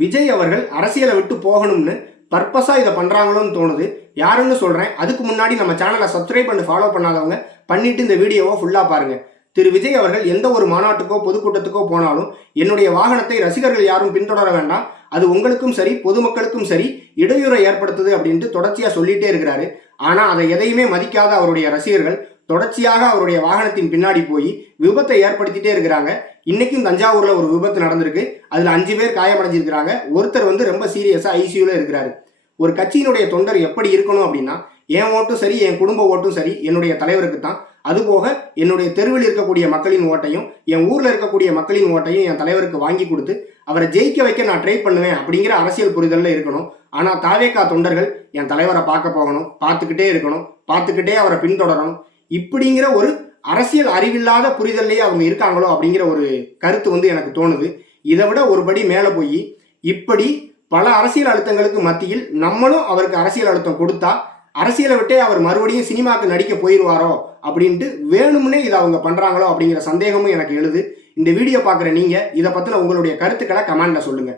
விஜய் அவர்கள் அரசியலை விட்டு போகணும்னு பர்பஸாக இதை பண்ணுறாங்களோன்னு தோணுது. யாருன்னு சொல்கிறேன். அதுக்கு முன்னாடி நம்ம சேனலை சப்ஸ்கிரைப் பண்ணி ஃபாலோ பண்ணாதவங்க பண்ணிட்டு இந்த வீடியோவை ஃபுல்லாக பாருங்கள். திரு விஜய் அவர்கள் எந்த ஒரு மாநாட்டுக்கோ பொதுக்கூட்டத்துக்கோ போனாலும் என்னுடைய வாகனத்தை ரசிகர்கள் யாரும் பின்தொடர வேண்டாம், அது உங்களுக்கும் சரி பொதுமக்களுக்கும் சரி இடையூறை ஏற்படுத்துது அப்படின்ட்டு தொடர்ச்சியாக சொல்லிகிட்டே இருக்கிறாரு. ஆனால் அதை எதையுமே மதிக்காத அவருடைய ரசிகர்கள் தொடர்ச்சியாக அவருடைய வாகனத்தின் பின்னாடி போய் விபத்தை ஏற்படுத்திட்டே இருக்கிறாங்க. இன்னைக்கும் தஞ்சாவூர்ல ஒரு விபத்து நடந்திருக்கு. அதுல 5 பேர் காயமடைஞ்சிருக்கிறாங்க. ஒருத்தர் ரொம்ப சீரியஸா ஐசியூல இருக்கிறாரு. ஒரு கட்சியினுடைய தொண்டர் எப்படி இருக்கணும் அப்படின்னா, என் ஓட்டும் சரி என் குடும்ப ஓட்டும் சரி என்னுடைய தலைவருக்கு தான். அதுபோக என்னுடைய தெருவில் இருக்கக்கூடிய மக்களின் ஓட்டையும் என் ஊர்ல இருக்கக்கூடிய மக்களின் ஓட்டையும் என் தலைவருக்கு வாங்கி கொடுத்து அவரை ஜெயிக்க வைக்க நான் ட்ரை பண்ணுவேன் அப்படிங்கிற அரசியல் புரிதல்ல இருக்கணும். ஆனா தாவேகா தொண்டர்கள் என் தலைவரை பார்க்க போகணும், பார்த்துக்கிட்டே இருக்கணும், பார்த்துக்கிட்டே அவரை பின்தொடரணும், இப்படிங்கிற ஒரு அரசியல் அறிவில்லாத புரிதல்லையே அவங்க இருக்காங்களோ அப்படிங்கிற ஒரு கருத்து எனக்கு தோணுது. இதை விட ஒருபடி மேலே போய் இப்படி பல அரசியல் அழுத்தங்களுக்கு மத்தியில் நம்மளும் அவருக்கு அரசியல் அழுத்தம் கொடுத்தா அரசியலை விட்டே அவர் மறுபடியும் சினிமாவுக்கு நடிக்க போயிடுவாரோ அப்படின்ட்டு வேணும்னே இதை அவங்க பண்றாங்களோ அப்படிங்கிற சந்தேகமும் எனக்கு எழுது. இந்த வீடியோ பார்க்குற நீங்க இதை பத்தின உங்களுடைய கருத்துக்களை கமெண்ட்ல சொல்லுங்க.